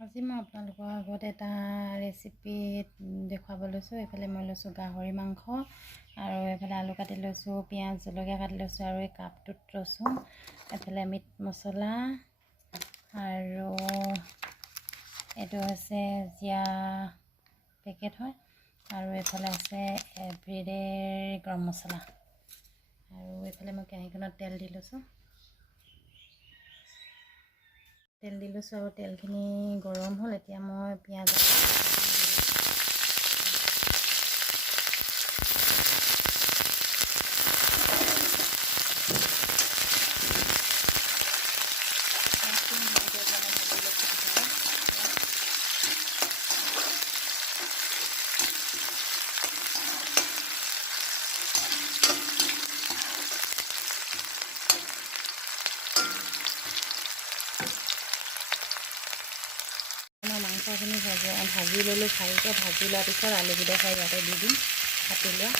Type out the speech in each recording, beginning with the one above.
আজি মই আপোনালোকৰ আগত এটা ৰেচিপি দেখুৱাব লৈছোঁ। এইফালে মই লৈছোঁ গাহৰি মাংস আৰু এইফালে আলু কাটি লৈছোঁ, পিঁয়াজ জলকীয়া কাটি লৈছোঁ আৰু এই কাপটোত লৈছোঁ এইফালে মিট মছলা আৰু এইটো হৈছে জিৰা পেকেট হয় আৰু এইফালে আছে এভৰিডে গৰম মছলা আৰু এইফালে মই কেৰাহীখনত তেল দি লৈছোঁ। তেল দি লৈছোঁ আৰু তেলখিনি গৰম হ'ল। এতিয়া মই পিঁয়াজ মাংসখিনি ভাজি ল'লোঁ। ভালকৈ ভাজি লোৱাৰ পিছত আলুকেইডোখৰ ইয়াতে দি দিম কাটি লোৱা।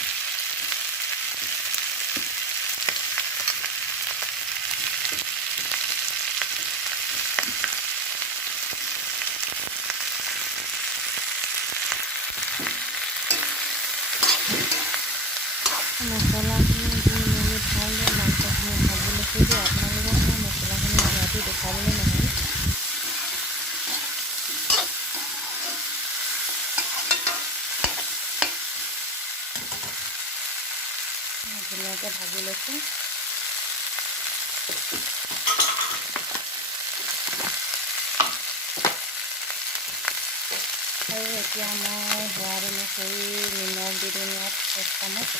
মছলাখিনি দি মেলি ভালদৰে মাংসখিনি ভাজি লৈছোঁ যে আপোনালোকক মই মছলাখিনি ঘৰতে দেখাবলৈ নহয়। ধুনীয়াকৈ ভাজি লৈছোঁ। আৰু এতিয়া মই সোৱাদ অনুসৰি নিমখ দি দিম ইয়াত 1 চামুচ।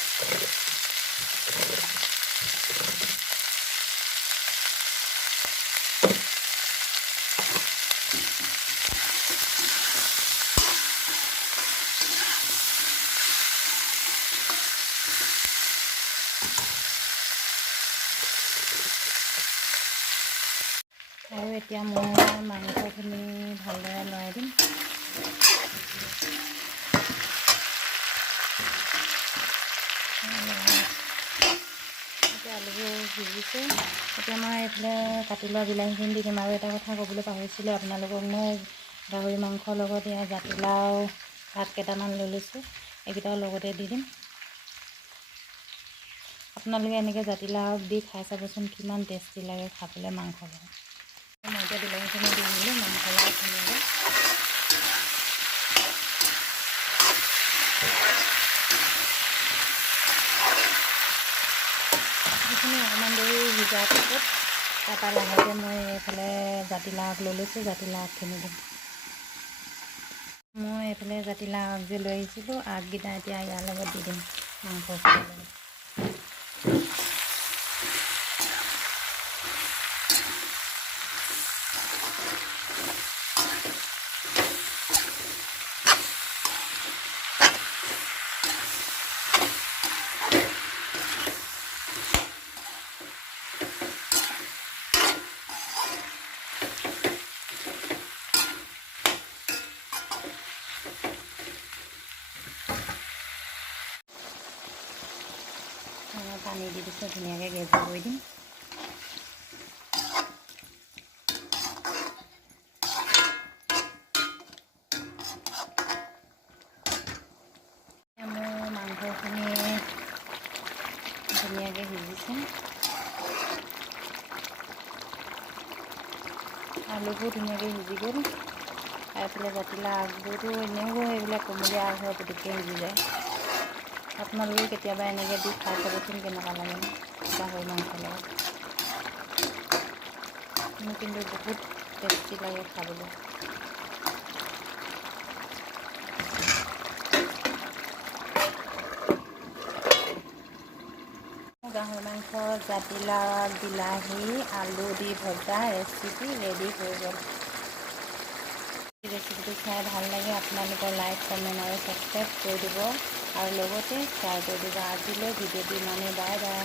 আৰু এতিয়া মই মাংসখিনি ভালদৰে লৰাই দিম। এতিয়া আলুবোৰ সিজিছে। এতিয়া মই এইফালে কাটি লোৱা বিলাহীখিনি দি দিম। আৰু এটা কথা ক'বলৈ পাহৰিছিলোঁ আপোনালোকক, মই গাহৰি মাংসৰ লগত এয়া জাতিলাও পাত কেইটামান লৈ লৈছোঁ, এইকেইটাও লগতে দি দিম। আপোনালোকে এনেকৈ জাতিলাও দি খাই চাবচোন, কিমান টেষ্টি লাগে খাবলৈ মাংসৰ লগত। মই এতিয়া বিলাহীখিনি দি দিলোঁ মাংসৰ লগত ধুনীয়াকৈ। সেইখিনি অকণমান দেৰি সিজাৰ পিছত তাৰপৰা লাহেকৈ মই এইফালে জাতিলাও আগ লৈ লৈছোঁ, জাতিলাও আগখিনি দিম। মই এইফালে জাতিলাও আগ যে লৈ আহিছিলোঁ, আগকেইটা এতিয়া ইয়াৰ লগত দি দিম মাংসখিনিৰ লগত। পানী দি দিছোঁ, ধুনীয়াকৈ গেছ কৰি দিম। মোৰ মাংসখিনি ধুনীয়াকৈ সিজিছে। আলুবোৰ ধুনীয়াকৈ সিজি গ'ল। এইফালে জাতিলাও আগবোৰতো এনেও এইবিলাক কোমলীয়া আগ হয়, পুটুককৈ সিজি যায়। আপোনালোকে কেতিয়াবা এনেকৈ দি খাই চাবচোন কেনেকুৱা লাগে গাহৰি মাংসৰ লগত। মোৰ কিন্তু বহুত টেষ্টি লাগে খাবলৈ। গাহৰি মাংস জাতিলাও বিলাহী আলু দি ভজা ৰেচিপি ৰেডি হৈ গ'ল। ৰেচিপিটো খাই ভাল লাগে আপোনালোকৰ লাইক কমেণ্ট আৰু ছাবস্ক্ৰাইব কৰি দিব আৰু লগতে শ্বেয়াৰ কৰি দিব। আজিলৈ ভিডিঅ'টো ইমানেই। Bye bye.